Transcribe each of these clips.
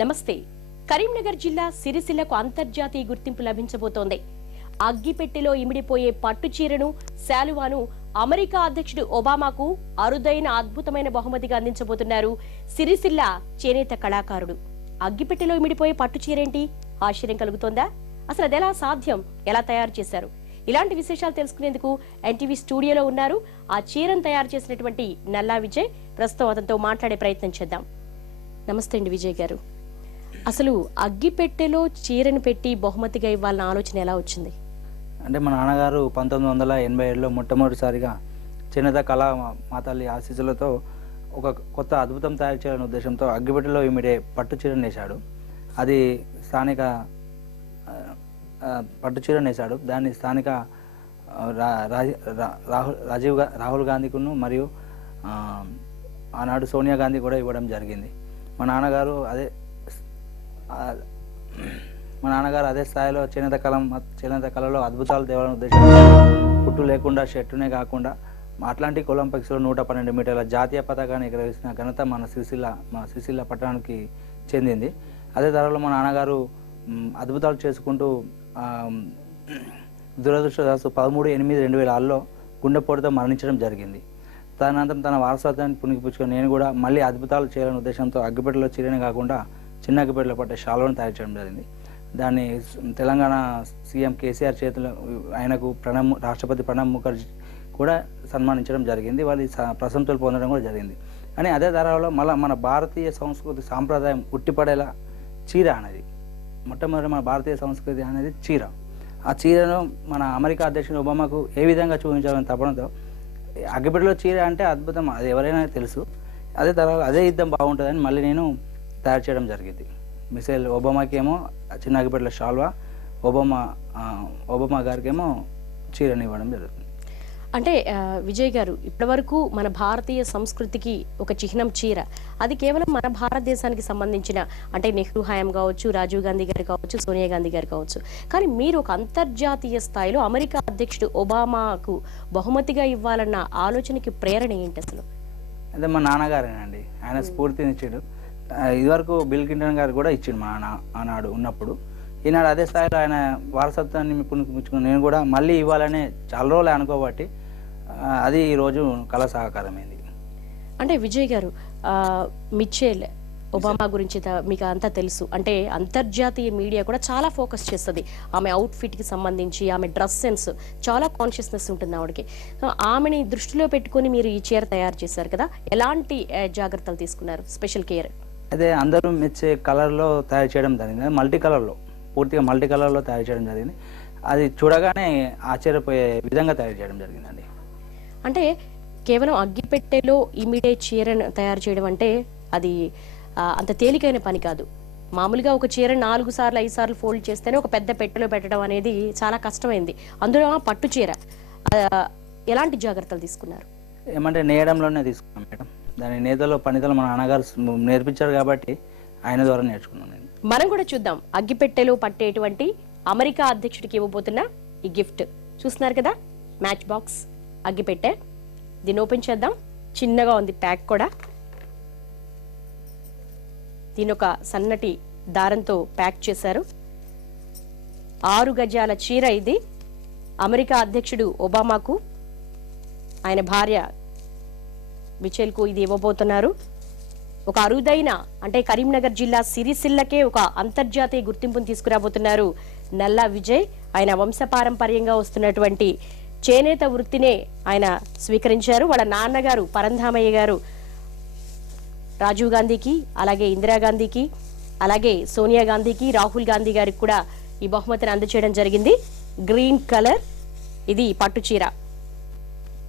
నమస్తే. కరీంనగర్ జిల్లా సిరిసిల్లకు అంతర్జాతీయ గుర్తింపు లభించబోతోంది. అగ్గిపెట్టెలో ఇమిడిపోయే పట్టు చీరను, శాలువాను అమెరికా అధ్యక్షుడు ఒబామాకు అరుదైన అద్భుతమైన బహుమతిగా అందించబోతున్నారు సిరిసిల్ల చేనేత కళాకారుడు. అగ్గిపెట్టెలో ఇమిడిపోయే పట్టు చీరేంటి? ఆశ్చర్యం కలుగుతోందా? అసలు అదెలా సాధ్యం? ఎలా తయారు చేశారు? ఇలాంటి విశేషాలు తెలుసుకునేందుకు ఎన్టీవీ స్టూడియోలో ఉన్నారు ఆ చీరను తయారు చేసినటువంటి నల్లా విజయ్. ప్రస్తుతం అతనితో మాట్లాడే ప్రయత్నం చేద్దాం. నమస్తే అండి విజయ్ గారు. అసలు అగ్గిపెట్టెలో చీరను పెట్టి బహుమతిగా ఇవ్వాలన్న ఆలోచన ఎలా వచ్చింది? అంటే మా నాన్నగారు 1987లో మొట్టమొదటిసారిగా చేనేత కళా మాతల్లి ఆశీస్సులతో ఒక కొత్త అద్భుతం తయారు చేయాలనే ఉద్దేశంతో అగ్గిపెట్టెలో ఇమిడే పట్టు చీరను నేశాడు. అది స్థానిక పట్టు చీరను నేశాడు. దాన్ని స్థానిక రాహుల్ గాంధీకును మరియు ఆనాడు సోనియా గాంధీ కూడా ఇవ్వడం జరిగింది. మా నాన్నగారు అదే స్థాయిలో చేనేత కళలో అద్భుతాలు తేవాలని ఉద్దేశంతో కుట్టు లేకుండా షర్టునే కాకుండా అట్లాంటిక్ ఒలింపిక్స్లో 112 మీటర్ల జాతీయ పతాకాన్ని ఎగరవేసిన ఘనత మా సిరిసిల్ల పట్టణానికి చెందింది. అదే తరంలో మా నాన్నగారు అద్భుతాలు చేసుకుంటూ దురదృష్టవశాత్తు 13/8/2006లో గుండెపోటుతో మరణించడం జరిగింది. తదనంతరం తన వారసత్వాన్ని పుణికిపుచ్చుకొని నేను కూడా మళ్ళీ అద్భుతాలు చేయాలనే ఉద్దేశంతో అగ్గిపెట్టెలో చీరనే కాకుండా చిన్న అగ్గిపెట్టెలో పట్టే శాలువాను తయారు చేయడం జరిగింది. దాన్ని తెలంగాణ సీఎం కేసీఆర్ చేతిలో ఆయనకు రాష్ట్రపతి ప్రణబ్ ముఖర్జీ కూడా సన్మానించడం జరిగింది. వాళ్ళు ప్రశంసలు పొందడం కూడా జరిగింది. కానీ అదే తరంలో మళ్ళీ మన భారతీయ సంస్కృతి సాంప్రదాయం ఉట్టిపడేలా చీర అనేది మొట్టమొదటి మన భారతీయ సంస్కృతి అనేది చీర. ఆ చీరను మన అమెరికా అధ్యక్షుడు ఒబామాకు ఏ విధంగా చూపించాలని తపనతో అగ్గిపెట్టెలో చీర అంటే అద్భుతం, అది ఎవరైనా తెలుసు. అదే తర్వాత అదే యుద్ధం బాగుంటుందని మళ్ళీ నేను తయారు చేయడం జరిగింది. మిసైల్ ఒబామాకి ఏమో చిన్న అగ్గిపెట్టెల శాల్వా, ఒబామా గారికి ఏమో చీరని ఇవ్వడం జరుగుతుంది. అంటే విజయ్ గారు, ఇప్పటివరకు మన భారతీయ సంస్కృతికి ఒక చిహ్నం చీర. అది కేవలం మన భారతదేశానికి సంబంధించిన, అంటే నెహ్రూ హయాం కావచ్చు, రాజీవ్ గాంధీ గారు కావచ్చు, సోనియా గాంధీ గారు కావచ్చు. కానీ మీరు ఒక అంతర్జాతీయ స్థాయిలో అమెరికా అధ్యక్షుడు ఒబామాకు బహుమతిగా ఇవ్వాలన్న ఆలోచనకి ప్రేరణ ఏంటి అసలు? అదే మా నాన్నగారేనండి. ఆయన స్ఫూర్తినిచ్చాడు. ఇదివరకు బిల్ క్లింటన్ గారు కూడా ఇచ్చిండు మా ఆనాడు ఉన్నప్పుడు. ఈనాడు అదే స్థాయిలో ఆయన వారసత్వాన్ని పుణికిపుచ్చుకుని నేను కూడా మళ్ళీ ఇవ్వాలనే చాలా రోజులు అనుకోబట్టి అది ఈరోజు కళ సహకారమైంది. అంటే విజయ్ గారు, మిచెల్ ఒబామా గురించి మీకు అంతా తెలుసు. అంటే అంతర్జాతీయ మీడియా కూడా చాలా ఫోకస్ చేస్తుంది ఆమె అవుట్ఫిట్కి సంబంధించి. ఆమె డ్రెస్ సెన్స్ చాలా కాన్షియస్నెస్ ఉంటుంది ఆవిడకి. ఆమెని దృష్టిలో పెట్టుకొని మీరు ఈ చీర తయారు చేశారు కదా, ఎలాంటి జాగ్రత్తలు తీసుకున్నారు? Special care? అదే అందరూ మెచ్చే కలర్లో తయారు చేయడం జరిగింది. పూర్తిగా మల్టీ కలర్లో తయారు చేయడం జరిగింది. అది చూడగానే ఆశ్చర్యపోయే విధంగా తయారు చేయడం జరిగిందండి. అంటే కేవలం అగ్గిపెట్టెలో ఇమిడే చీరను తయారు చేయడం అంటే అది అంత తేలికైన పని కాదు. మామూలుగా ఒక చీర 4 సార్లు 5 సార్లు ఫోల్డ్ చేస్తేనే ఒక పెద్ద పెట్టెలో పెట్టడం అనేది చాలా కష్టమైంది. అందులో పట్టు చీర. ఎలాంటి జాగ్రత్తలు తీసుకున్నారు? ఏమంటే నేయడంలోనే తీసుకున్నాం మేడం. దాని నేతలో పనితలు మన నాన్నగారు నేర్పించారు కాబట్టి ఆయన ద్వారా నేర్చుకున్నాను నేను. మనం కూడా చూద్దాం అగ్గిపెట్టెలో పట్టేటువంటి అమెరికా అధ్యక్షుడికి ఇవ్వబోతున్న ఈ గిఫ్ట్. చూస్తున్నారు కదా, మ్యాచ్ బాక్స్ అగ్గిపెట్టె. దీన్ని ఓపెన్ చేద్దాం. చిన్నగా ఉంది ప్యాక్ కూడా. దీని ఒక సన్నటి దారంతో ప్యాక్ చేశారు. 6 గజాల చీర ఇది. అమెరికా అధ్యక్షుడు ఒబామాకు, ఆయన భార్య మిచెల్కు ఇది ఇవ్వబోతున్నారు. ఒక అరుదైన, అంటే కరీంనగర్ జిల్లా సిరిసిల్లకే ఒక అంతర్జాతీయ గుర్తింపును తీసుకురాబోతున్నారు నల్లా విజయ్. ఆయన వంశపారంపర్యంగా వస్తున్నటువంటి చేనేత వృత్తినే ఆయన స్వీకరించారు. వాళ్ళ నాన్నగారు పరంధామయ్య గారు రాజీవ్ గాంధీకి, అలాగే ఇందిరాగాంధీకి, అలాగే సోనియా గాంధీకి, రాహుల్ గాంధీ గారికి కూడా ఈ బహుమతిని అందజేయడం జరిగింది. గ్రీన్ కలర్ ఇది పట్టు చీర.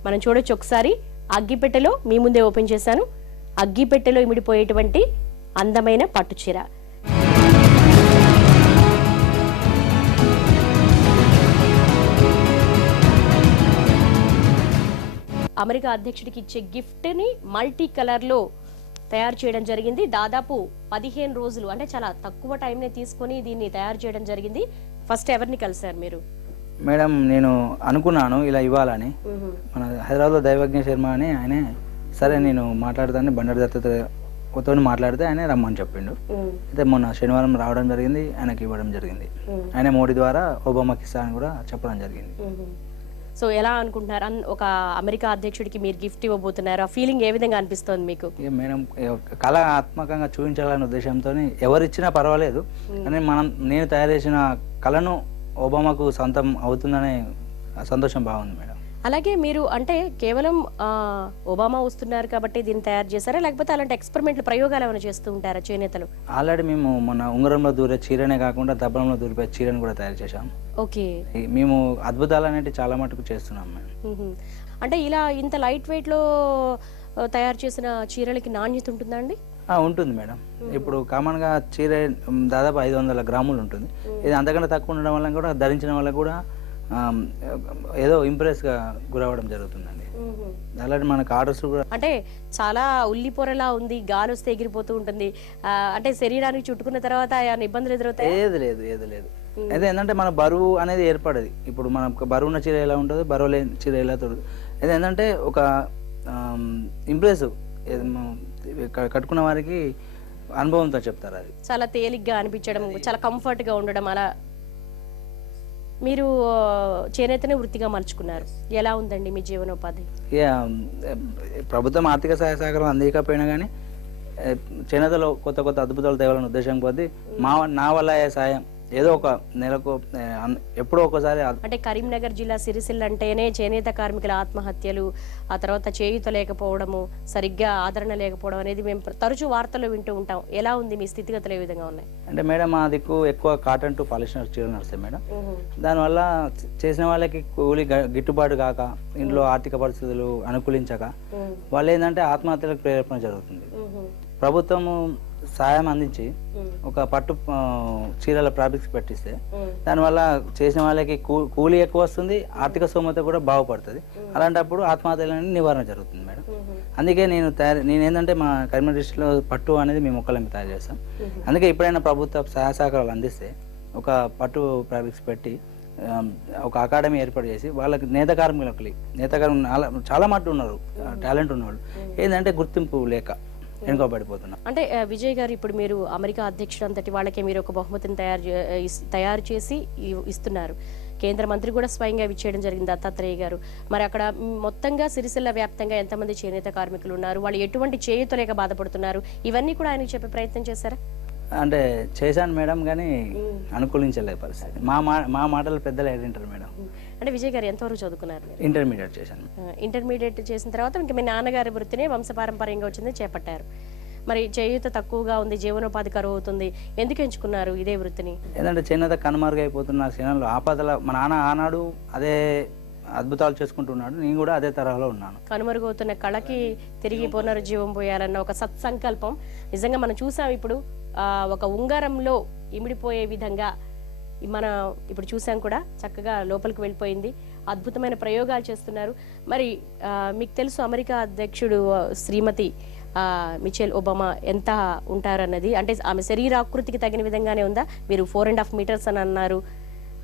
మనం చూడొచ్చు ఒకసారి. అగ్గిపెట్టెలో మీ ముందే ఓపెన్ చేశాను. అగ్గిపెట్టెలో ఇమిడిపోయేటువంటి అందమైన పట్టు చీర. అమెరికా అధ్యక్షుడికి ఇచ్చే గిఫ్ట్ ని మల్టీ కలర్ లో తయారు చేయడం జరిగింది. దాదాపు 15 రోజులు, అంటే చాలా తక్కువ టైంనే తీసుకొని దీన్ని తయారు చేయడం జరిగింది. ఫస్ట్ ఎవరిని కలిసారు మీరు? మేడం, నేను అనుకున్నాను ఇలా ఇవ్వాలని. మన హైదరాబాద్లో దైవజ్ఞ శర్మ అని ఆయనే, సరే నేను మాట్లాడతాను బండారు దత్త తోని మాట్లాడితే ఆయన రమ్మని చెప్పిండు. అయితే మొన్న శనివారం రావడం జరిగింది, ఆయనకి ఇవ్వడం జరిగింది. ఆయన మోడీ ద్వారా ఒబామాకి ఇస్తా అని కూడా చెప్పడం జరిగింది. సో ఎలా అనుకుంటున్నారు? ఒక అమెరికా అధ్యక్షుడికి మీరు గిఫ్ట్ ఇవ్వబోతున్నారు, ఆ ఫీలింగ్ ఏ విధంగా అనిపిస్తోంది మీకు? ఇక మేడం కళాత్మకంగా చూపించాలనే ఉద్దేశంతో ఎవరిచ్చినా పర్వాలేదు, కానీ నేను తయారు చేసిన కళను ఒబామాకు సొంతం అవుతుందనే సంతోషం బాగుంది మేడం. అలాగే మీరు అంటే కేవలం ఒబామా వస్తున్నారు కాబట్టి దీన్ని తయారు చేశారా, లేకపోతే అలాంటి ఎక్స్పెరిమెంట్లు ప్రయోగాలు ఏమైనా చేస్తూ ఉంటారా చేనేతలు? ఆల్రెడీ మేము మొన్న ఉంగరంలో దూరే చీరనే కాకుండా దబ్బలంలో దూరిపోయే చీరను కూడా తయారు చేశాం. ఓకే, మేము అద్భుతాలు అనేవి చాలా మటుకు చేస్తున్నాం మేడం. అంటే ఇలా ఇంత లైట్ వెయిట్ లో తయారు చేసిన చీరలకి నాణ్యత ఉంటుందా అండి? ఉంటుంది మేడం. ఇప్పుడు కామన్గా చీర దాదాపు 500 గ్రాములు ఉంటుంది. ఇది అంతకంటే తక్కువ ఉండడం వల్ల కూడా ధరించిన వల్ల కూడా ఏదో ఇంప్రెస్గా గురవడం జరుగుతుందండి. అలాంటి మనకు ఆర్డర్స్ కూడా అంటే చాలా ఉల్లి పొరలా ఉంది, గాలి వస్తే ఎగిరిపోతూ ఉంటుంది, అంటే శరీరానికి చుట్టుకున్న తర్వాత ఏమైనా ఇబ్బందులు ఎదురవుతాయి? ఏది లేదు. అయితే ఏంటంటే మన బరువు అనేది ఏర్పడదు. ఇప్పుడు మనం బరువు ఉన్న చీర ఎలా ఉంటుందో బరువు లేని చీర ఎలా తొడుగు. అయితే ఏంటంటే ఒక ఇంప్రెసివ్ కట్టుకున్న వారికి అనుభవంతో చెప్తారు. అది చాలా తేలిగ్గా అనిపించడం, చాలా కంఫర్ట్ గా ఉండడం. అలా మీరు చేనేతనే వృత్తిగా మలుచుకున్నారు. ఎలా ఉందండి మీ జీవనోపాధి? ప్రభుత్వం ఆర్థిక సహాయకారం అందించకపోయినా కానీ చేనేతలో కొత్త అద్భుతాలు తేవాలనే ఉద్దేశం కొద్దీ నా వల్ల సాయం ఏదో ఒక నెలకు ఎప్పుడో ఒకసారి. అంటే కరీంనగర్ జిల్లా సిరిసిల్ల అంటేనే చేనేత కార్మికుల ఆత్మహత్యలు, ఆ తర్వాత చేయూత లేకపోవడము, సరిగ్గా ఆదరణ లేకపోవడం అనేది మేము తరచూ వార్తల్లో వింటూ ఉంటాం. ఎలా ఉంది మీ స్థితిగతులు, ఏ విధంగా ఉన్నాయి? అంటే మేడం మా దిక్కు ఎక్కువ కాటన్ టు పాలిస్టర్ చీరలు నడుస్తాయి మేడం. దానివల్ల చేసిన వాళ్ళకి కూలి గిట్టుబాటు కాక, ఇంట్లో ఆర్థిక పరిస్థితులు అనుకూలించక వాళ్ళు ఏంటంటే ఆత్మహత్యలకు ప్రేరేపణ జరుగుతుంది. ప్రభుత్వము సాయం అందించి ఒక పట్టు చీరల ఫ్యాబ్రిక్స్ పెట్టిస్తే దానివల్ల చేసిన వాళ్ళకి కూలీ ఎక్కువ వస్తుంది, ఆర్థిక స్తోమత కూడా బాగుపడుతుంది. అలాంటప్పుడు ఆత్మహత్యలని నివారణ జరుగుతుంది మేడం. అందుకే నేను ఏంటంటే మా కరీంనగర్ డిస్ట్రిక్ట్లో పట్టు అనేది మేము మొక్కలకి తయారు చేస్తాం. అందుకే ఎప్పుడైనా ప్రభుత్వ సహాయ సహకారాలు అందిస్తే ఒక పట్టు ఫ్యాబ్రిక్స్ పెట్టి ఒక అకాడమీ ఏర్పాటు చేసి వాళ్ళకి నేత కార్మికులు చాలా మట్టు ఉన్నారు, టాలెంట్ ఉన్నవాళ్ళు, ఏంటంటే గుర్తింపు లేక వెనుకబడిపోతున్నా. అంటే విజయ్ గారు, ఇప్పుడు మీరు అమెరికా అధ్యక్షుడు అంతటి వాళ్ళకి మీరు ఒక బహుమతిని తయారు చేసి ఇస్తున్నారు. కేంద్ర మంత్రి కూడా స్వయంగా ఇచ్చేయడం జరిగింది, దత్తాత్రేయ గారు. మరి అక్కడ మొత్తంగా సిరిసిల్ల వ్యాప్తంగా ఎంతమంది చేనేత కార్మికులు ఉన్నారు, వాళ్ళు ఎటువంటి చేయూత లేక బాధపడుతున్నారు, ఇవన్నీ కూడా ఆయనకు చెప్పే ప్రయత్నం చేశారా? అంటే చేశాను మేడం, కానీ అనుకూలించలేదు పరిస్థితి. మా మాటలు పెద్దలు ఏంటారు మేడం. అంటే విజయ్ గారు ఎంతవరకు చదువుకున్నారు? ఇంటర్మీడియట్ చేశాను. ఇంటర్మీడియట్ చేసిన తర్వాత ఇంకా మీ నాన్నగారి వృత్తిని వంశపారంపర్యంగా వచ్చింది చేపట్టారు. మరి చేయూత తక్కువగా ఉంది, జీవనోపాధి కరువు అవుతుంది, ఎందుకు ఎంచుకున్నారు ఇదే వృత్తిని? ఏంటంటే చేనేత కనుమరుగైపోతున్న క్షణంలో ఆపదల మా నాన్న ఆనాడు అదే అద్భుతాలు చేసుకుంటున్నాడు, నేను కూడా అదే తరహాలో ఉన్నాను. కనుమరుగవుతున్న కళకి తిరిగి పునరుజ్జీవం పోయాలన్న ఒక సత్సంకల్పం నిజంగా మనం చూసాం. ఇప్పుడు ఒక ఉంగరంలో ఇమిడిపోయే విధంగా మనం ఇప్పుడు చూసాం కూడా, చక్కగా లోపలికి వెళ్ళిపోయింది. అద్భుతమైన ప్రయోగాలు చేస్తున్నారు. మరి మీకు తెలుసు అమెరికా అధ్యక్షుడు శ్రీమతి మిచెల్ ఒబామా ఎంత ఉంటారన్నది? అంటే ఆమె శరీరాకృతికి తగిన విధంగానే ఉందా? మీరు 4.5 meters అని అన్నారు,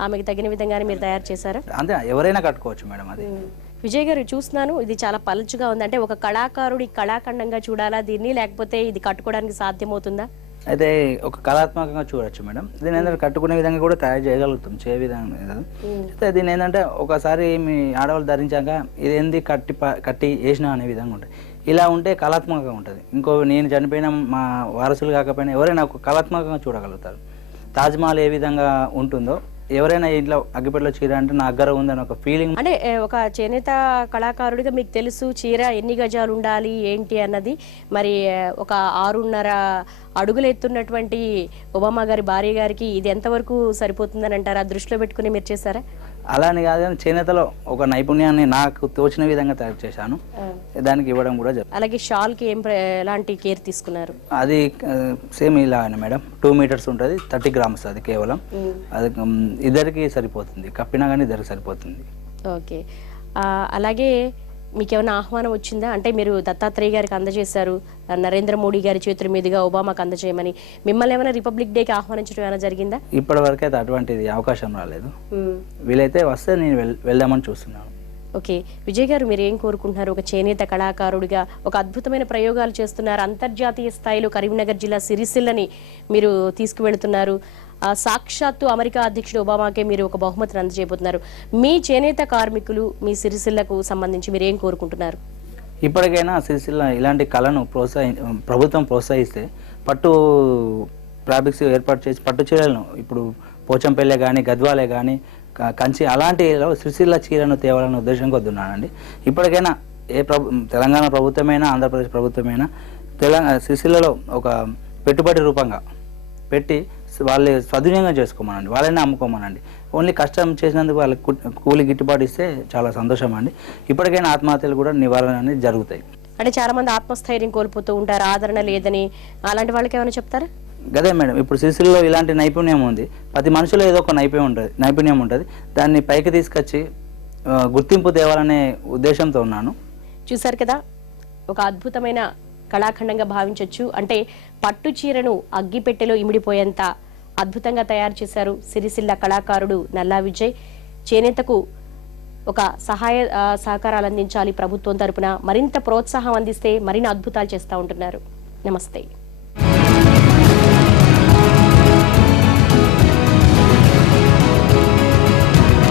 ఆమెకి తగిన విధంగానే మీరు తయారు చేశారా? అంతే, ఎవరైనా కట్టుకోవచ్చు మేడం. అది విజయ్ గారు చూస్తున్నాను, ఇది చాలా పలుచుగా ఉంది. అంటే ఒక కళాకారుడి కళాఖండంగా చూడాలా దీన్ని, లేకపోతే ఇది కట్టుకోవడానికి సాధ్యమవుతుందా? అయితే ఒక కళాత్మకంగా చూడొచ్చు మేడం. దీని ఏంటంటే కట్టుకునే విధంగా కూడా తయారు చేయగలుగుతాం, విధంగా. అయితే దీని ఏంటంటే ఒకసారి మీ ఆడవాళ్ళు ధరించాక ఇది ఏంది కట్టి వేసినా అనే విధంగా ఉంటుంది. ఇలా ఉంటే కళాత్మకంగా ఉంటుంది. నేను చనిపోయిన మా వారసులు కాకపోయినా ఎవరైనా ఒక కళాత్మకంగా చూడగలుగుతారు. తాజ్మహల్ ఏ విధంగా ఉంటుందో ఎవరైనా ఇంట్లో అగ్గిపెట్టలో చీర అంటే నా దగ్గర ఉందని ఒక ఫీలింగ్. అంటే ఒక చేనేత కళాకారుడిగా మీకు తెలుసు చీర ఎన్ని గజాలు ఉండాలి ఏంటి అన్నది. మరి ఒక 6.5 అడుగులు ఎత్తున్నటువంటి ఒబామా గారి భార్య గారికి ఇది ఎంతవరకు సరిపోతుందని అంటారా? దృష్టిలో పెట్టుకుని మీరు చేశారా? అలాని కాదు, కానీ చేనేతలో ఒక నైపుణ్యాన్ని నాకు తోచిన విధంగా తయారు చేశాను, దానికి ఇవ్వడం కూడా జరిగింది. అలాగే షాల్కి ఎలాంటి కేర్ తీసుకున్నారు? అది సేమ్ ఇలానే మేడం, 2 meters ఉంటుంది, 30 grams. అది కేవలం అది ఇద్దరికి సరిపోతుంది, కప్పినా కానీ ఇద్దరికి సరిపోతుంది. ఓకే, అలాగే మీకు ఏమైనా ఆహ్వానం వచ్చిందా? అంటే మీరు దత్తాత్రేయ గారికి అందజేశారు, నరేంద్ర మోడీ గారి చేతుల మీదుగా ఒబామాకు అందజేయమని. మిమ్మల్ని ఏమైనా రిపబ్లిక్ డేకి ఆహ్వానించడం ఏమైనా జరిగిందా? ఇప్పటి వరకు అయితే అటువంటిది అవకాశం రాలేదు. వీలైతే వస్తే నేను వెళ్దామని చూస్తున్నాను. ఓకే, విజయ్ గారు మీరు ఏం కోరుకుంటున్నారు? ఒక చేనేత కళాకారుడిగా ఒక అద్భుతమైన ప్రయోగాలు చేస్తున్నారు. అంతర్జాతీయ స్థాయిలో కరీంనగర్ జిల్లా సిరిసిల్లని మీరు తీసుకువెళుతున్నారు. సాక్షాత్తు అమెరికా అధ్యక్షుడు ఒబామాకే మీరు ఒక బహుమతిని అందజేయబోతున్నారు. మీ చేనేత కార్మికులు మీ సిరిసిల్లకు సంబంధించి మీరు ఏం కోరుకుంటున్నారు? ఇప్పటికైనా సిరిసిల్ల ఇలాంటి కళను ప్రభుత్వం ప్రోత్సహిస్తే పట్టు ఫ్యాబ్రిక్స్ ఏర్పాటు చేసి పట్టు చీరలను ఇప్పుడు పోచంపల్లె కానీ గద్వాలే కానీ కంచి అలాంటి సిరిసిల్ల చీరను తేవాలనే ఉద్దేశం కొద్దున్నానండి. ఇప్పటికైనా తెలంగాణ ప్రభుత్వమైనా ఆంధ్రప్రదేశ్ ప్రభుత్వమైనా సిరిసిల్లలో ఒక పెట్టుబడి రూపంగా పెట్టి వాళ్ళు సద్వినియోగం చేసుకోమనండి, వాళ్ళని అమ్ముకోమనండి. ఓన్లీ కష్టం చేసినందుకు వాళ్ళకి కూలి గిట్టుబాటు ఇస్తే చాలా సంతోషం అండి. ఇప్పటికైనా ఆత్మహత్యలు కూడా నివారణ అనేది జరుగుతాయి. అంటే చాలా మంది ఆత్మస్థైర్యం కోల్పోతూ ఉంటారు, ఆదరణ లేదని. అలాంటి వాళ్ళకి ఏమైనా చెప్తారా? గదే మేడం, ఇప్పుడు సిరిసిల్లలో ఇలాంటి నైపుణ్యం ఉంది. ప్రతి మనుషులో ఏదో ఒక నైపుణ్యం ఉంటుంది. దాన్ని పైకి తీసుకొచ్చి గుర్తింపు తేవాలనే ఉద్దేశంతో ఉన్నాను. చూసారు కదా, ఒక అద్భుతమైన కళాఖండంగా భావించవచ్చు. అంటే పట్టు చీరను అగ్గిపెట్టెలో ఇమిడిపోయేంత అద్భుతంగా తయారు చేశారు సిరిసిల్ల కళాకారుడు నల్లా విజయ్. చేనేతకు ఒక సహకారాలు అందించాలి ప్రభుత్వం తరపున, మరింత ప్రోత్సాహం అందిస్తే మరిన్ని అద్భుతాలు చేస్తూ ఉంటున్నారు. నమస్తే.